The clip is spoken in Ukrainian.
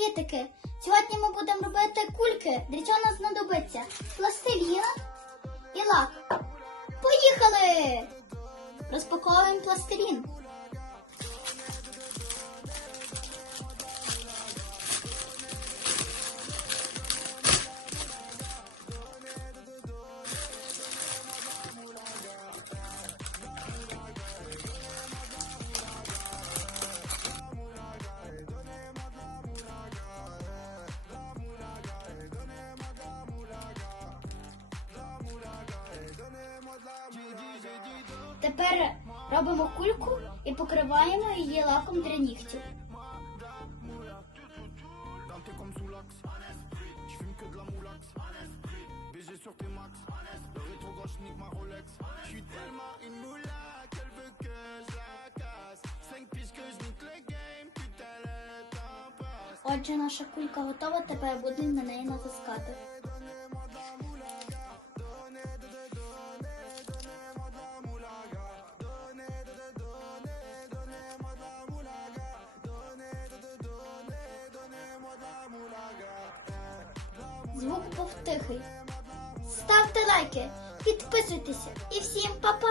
Привітики! Сьогодні ми будемо робити кульки. Для чого нам знадобиться пластилін і лак. Поїхали! Розпаковуємо пластилін. Тепер робимо кульку і покриваємо її лаком для нігтів. Отже, наша кулька готова, тепер будемо на неї натискати. Звук був тихий. Ставте лайки, підписуйтеся і всім па-па!